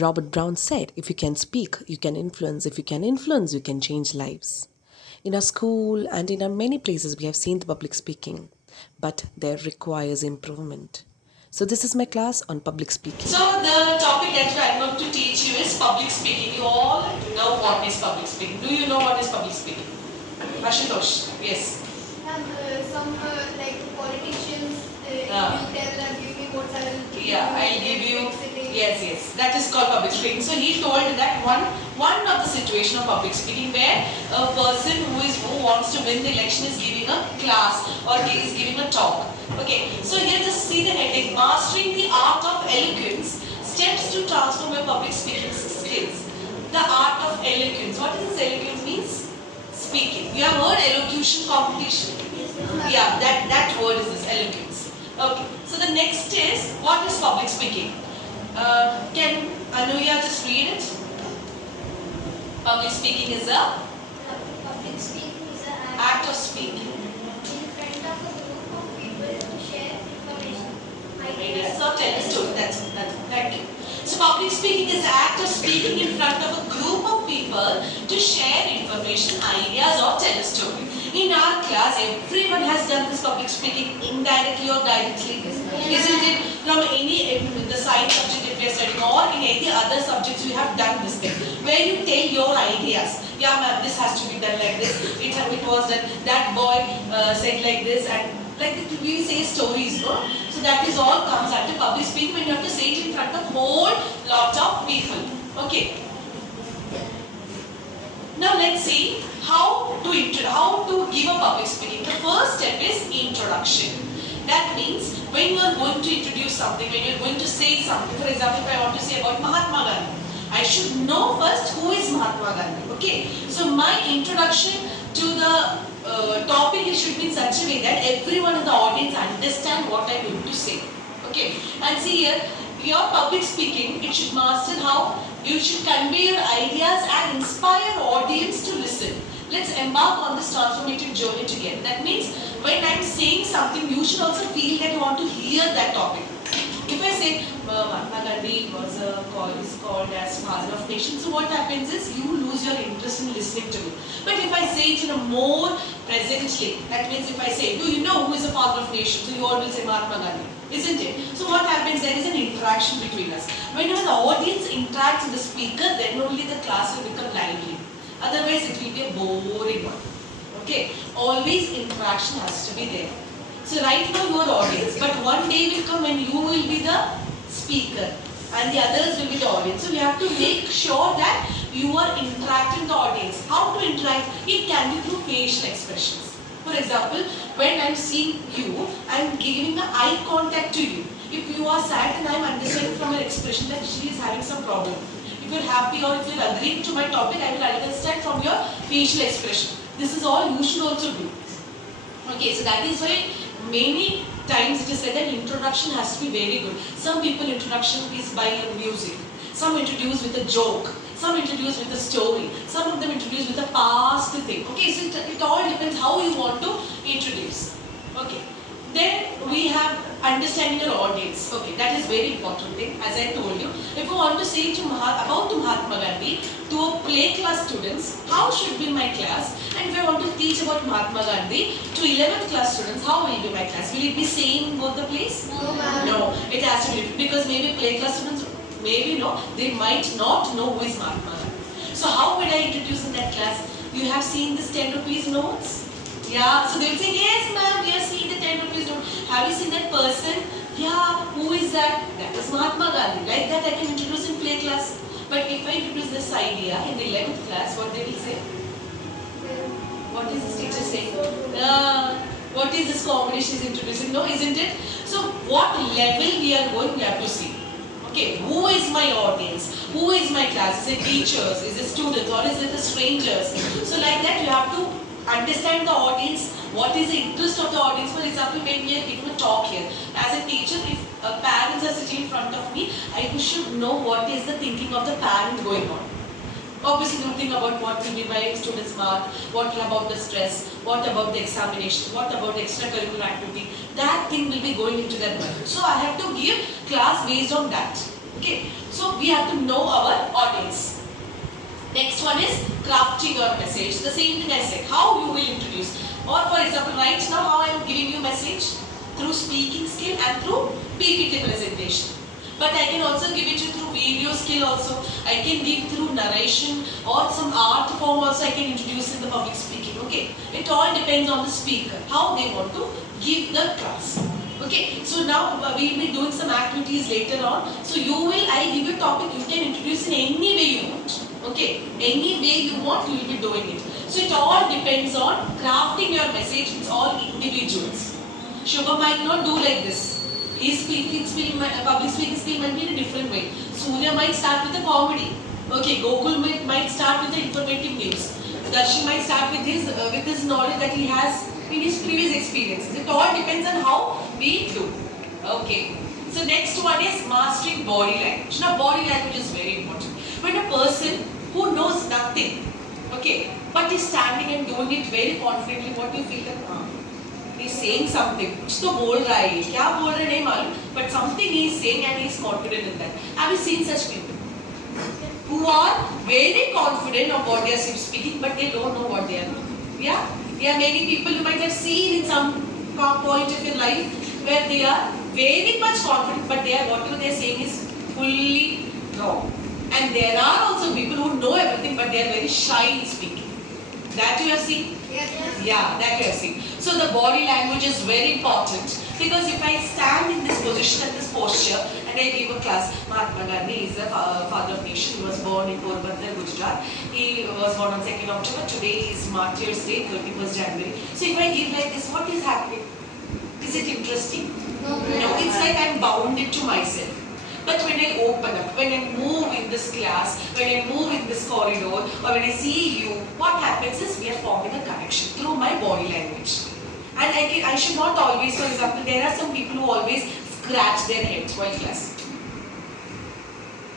Robert Brown said, if you can speak, you can influence. If you can influence, you can change lives. In our school and in our many places, we have seen the public speaking, but there requires improvement. So this is my class on public speaking. So the topic that I'm going to teach you is public speaking. You all know what is public speaking. Do you know what is public speaking? Ashutosh, yes. Some like politicians, you tell them, give me votes, I will give you. Yes. That is called public speaking. So he told that one of the situation of public speaking where a person who wants to win the election is giving a class or is giving a talk. Okay. So here just see the heading: Mastering the art of eloquence, steps to transform your public speaking skills. The art of eloquence. What does this eloquence means? Speaking. You have heard elocution competition? Yeah, that word is this, eloquence. Okay, so the next is, what is public speaking? Can Anuya just read it? Public speaking is a Public speaking is an act of speaking. in front of a group of people to share information, ideas. So tell a story. That's thank you. So public speaking is the act of speaking in front of a group of people to share information, ideas, or tell a story. In our class, everyone has done this public speaking indirectly or directly. Isn't it? From the science subject if we are studying or in any other subjects, you have done this thing where you tell your ideas. Yeah, ma'am, this has to be done like this. It was done. That boy said like this, and like we say stories, no? So that is all comes under public speaking when you have to say it in front of whole lot of people. Okay. Now let's see how to give a public speaking. The first step is introduction. That means when you are going to introduce something, when you are going to say something, for example, if I want to say about Mahatma Gandhi, I should know first who is Mahatma Gandhi. Okay, so my introduction to the topic should be in such a way that everyone in the audience understand what I am going to say. Okay, and see here, your public speaking, it should master how you should convey your ideas and inspire audience to listen. Let's embark on this transformative journey together. That means when I'm saying something, you should also feel that you want to hear that topic. If I say Mahatma Gandhi is called as father of nations, so what happens is you lose your interest in listening to me. But if I say it in a more presently, that means if I say, do you know who is the father of nations? So you all will say Mahatma Gandhi, isn't it? So what happens? There is an interaction between us. Whenever the audience interacts with the speaker, then only the class will become lively. Otherwise, it will be a boring one. Okay, always interaction has to be there. So right now you are audience, but one day will come when you will be the speaker and the others will be the audience. So we have to make sure that you are interacting with the audience. How to interact? It can be through facial expressions. For example, when I am seeing you, I am giving the eye contact to you. If you are sad, then I am understanding from your expression that she is having some problem. If you are happy or if you are agreeing to my topic, I will understand from your facial expression. This is all you should also do. Okay, so that is why many times it is said that introduction has to be very good. Some people introduction is by music. Some introduce with a joke. Some introduce with a story. Some of them introduce with a past thing. Okay, so it all depends how you want to introduce. Okay. Then we have understanding your audience. Okay, that is very important thing. As I told you, if you want to say about Mahatma Gandhi to a play class students, how should be my class? And if I want to teach about Mahatma Gandhi to 11th class students, how will be my class? Will it be same both the place? No, ma'am. No, it has to be because maybe play class students, maybe no, they might not know who is Mahatma Gandhi. So how would I introduce in that class? You have seen this 10 rupees notes? Yeah, so they will say, yes ma'am, we have seen the 10 rupees note. Have you seen that person? Yeah, who is that? That is Mahatma Gandhi. Like that I can introduce in play class. But if I introduce this idea in the 11th class, what they will say? What is this teacher saying? What is this combination is introducing? No, isn't it? So what level we are going, we have to see. Okay, who is my audience? Who is my class? Is it teachers? Is it students? Or is it the strangers? So like that you have to understand the audience, what is the interest of the audience. For example, when we are giving a talk here, as a teacher, if parents are sitting in front of me, I should know what is the thinking of the parent going on. Obviously, don't think about what will be my student's mark, what about the stress, what about the examination, what about the extracurricular activity. That thing will be going into that mind. So I have to give class based on that. Okay, so we have to know our audience. Next one is crafting your message. The same thing I said, how you will introduce. Or for example, right now how I am giving you message through speaking skill and through PPT presentation. But I can also give it to you through video skill also. I can give through narration or some art form also I can introduce in the public speaking. Okay, it all depends on the speaker, how they want to give the class. Okay, so now we will be doing some activities later on. So I give you a topic, you can introduce in any way you want. Okay, any way you want, you will be doing it. So it all depends on crafting your message. It's all individuals. Shubham might not do like this. His public speaking skill might be in a different way. Surya might start with a comedy. Okay, Gokul might start with the informative news. Darshi might start with his knowledge that he has in his previous experiences. It all depends on how we do. Okay. So next one is mastering body language. Now body language is very important. When a person who knows nothing, okay, but is standing and doing it very confidently, what do you feel that? He's saying something. कुछ तो बोल रहा है, क्या बोल रहा है नहीं मालूम, but something he is saying and he is confident in that. Have you seen such people who are very confident of what they are speaking, but they don't know what they are doing? Yeah, many people you might have seen in some point of your life where they are very much confident, but whatever they are saying is fully wrong. And there are also people who know everything, but they are very shy in speaking. That you have seen? Yes. Yeah, that you have seen. So the body language is very important, because if I stand in this position and this posture and I give a class, Mahatma Gandhi is the father of nation. He was born in Porbandar, Gujarat. He was born on 2nd October. Today is Martyrs' Day, 31st January. So if I give like this, what is happening? Is it interesting? No. It's like I'm bounded to myself. But when I open up, when I move in this class, when I move in this corridor, or when I see you, what happens is we are forming a connection through my body language. And I should not always, for example, there are some people who always scratch their heads while class.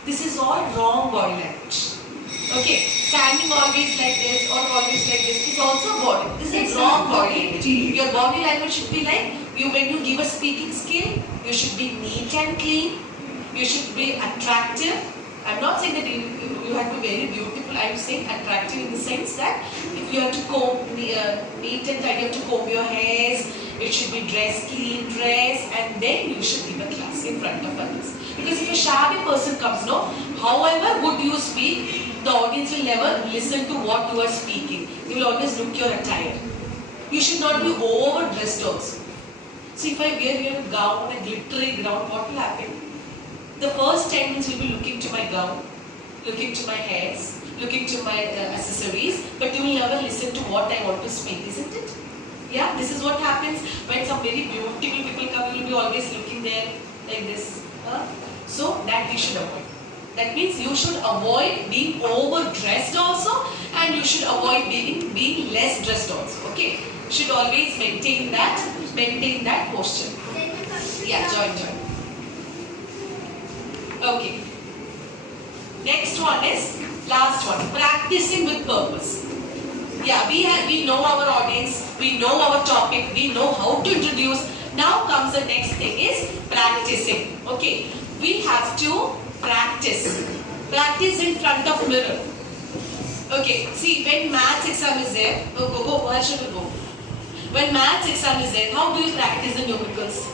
This is all wrong body language. Okay, standing always like this or always like this is also body. This is wrong body language. Your body language should be like, when you give a speaking skill, you should be neat and clean. You should be attractive. I'm not saying that you have to be very beautiful. I'm saying attractive in the sense that if you have to comb, neat and tidy, you have to comb your hairs, you should be dressed, clean dress, and then you should give a class in front of others. Because if a shabby person comes, however good you speak, the audience will never listen to what you are speaking. They will always look your attire. You should not be overdressed also. So if I wear here a gown, a glittery gown, what will happen? The first 10 minutes will be looking to my gown, looking to my hairs, looking to my accessories, but you will never listen to what I want to speak, isn't it? Yeah, this is what happens when some very beautiful people come, you will be always looking there like this. So that we should avoid. That means you should avoid being overdressed also, and you should avoid being less dressed also. Okay? You should always maintain that posture. Yeah, join. Okay. Next one is last one. Practicing with purpose. Yeah, we know our audience, we know our topic, we know how to introduce. Now comes the next thing is practicing. Okay. We have to practice. Practice in front of mirror. Okay. See, when maths exam is there, where should we go? When maths exam is there, how do you practice the numericals?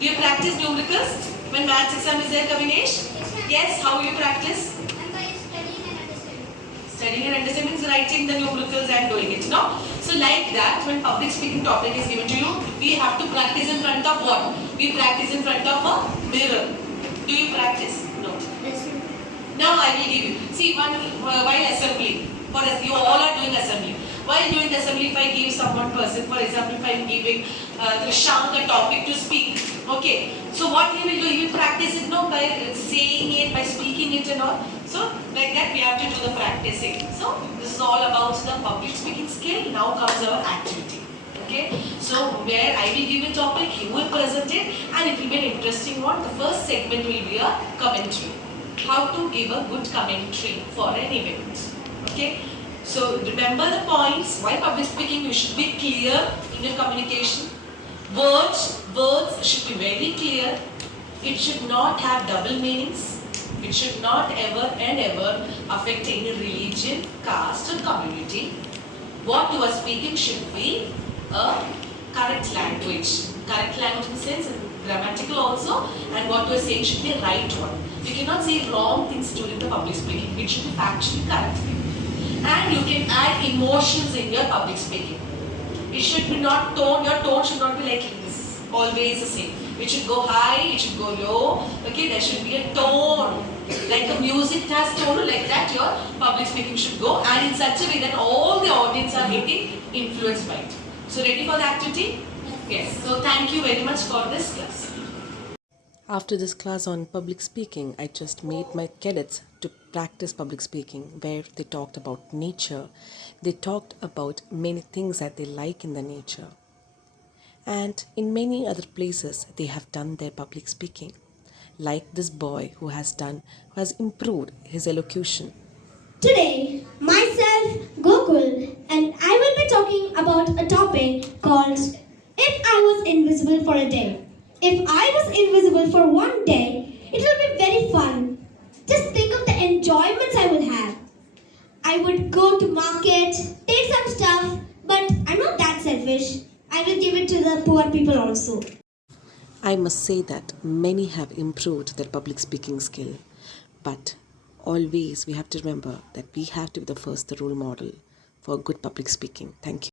Do you practice numericals? When maths exam is there, Kavinesh? Yes, how you practice? And by studying and understanding. Studying and understanding means writing the numericals and doing it, no? So like that, when public speaking topic is given to you, we have to practice in front of what? We practice in front of a mirror. Do you practice? No. Now I will give you. See, while assembly, you all are doing assembly. While doing assembly, if I give someone person, for example, if I am giving Krishank a topic to speak, okay. So what he will do, he will practice it, by saying it, by speaking it and all. So like that we have to do the practicing. So this is all about the public speaking skill. Now comes our activity. Okay. So where I will give a topic, he will present it, and it will be an interesting one. The first segment will be a commentary. How to give a good commentary for an event. Okay. So remember the points. While public speaking, you should be clear in your communication. Words should be very clear. It should not have double meanings. It should not ever and ever affect any religion, caste or community. What you are speaking should be a correct language. Correct language in the sense grammatical also, and what you are saying should be a right one. You cannot say wrong things during the public speaking. It should be factually correct. And you can add emotions in your public speaking. It should be not tone, your tone should not be like this, always the same. It should go high, it should go low, okay, there should be a tone. Like the music has tone, like that your public speaking should go, and in such a way that all the audience are getting influenced by it. So ready for the activity? Yes. So thank you very much for this class. After this class on public speaking, I just made my cadets to practice public speaking, where they talked about nature. They talked about many things that they like in the nature. And in many other places, they have done their public speaking. Like this boy who has improved his elocution. Today, myself, Gokul, and I will be talking about a topic called If I Was Invisible for a Day. If I was invisible for one day, it will be very fun. Just think of the enjoyments I will have. I would go to market, take some stuff, but I'm not that selfish. I will give it to the poor people also. I must say that many have improved their public speaking skill, but always we have to remember that we have to be the role model for good public speaking. Thank you.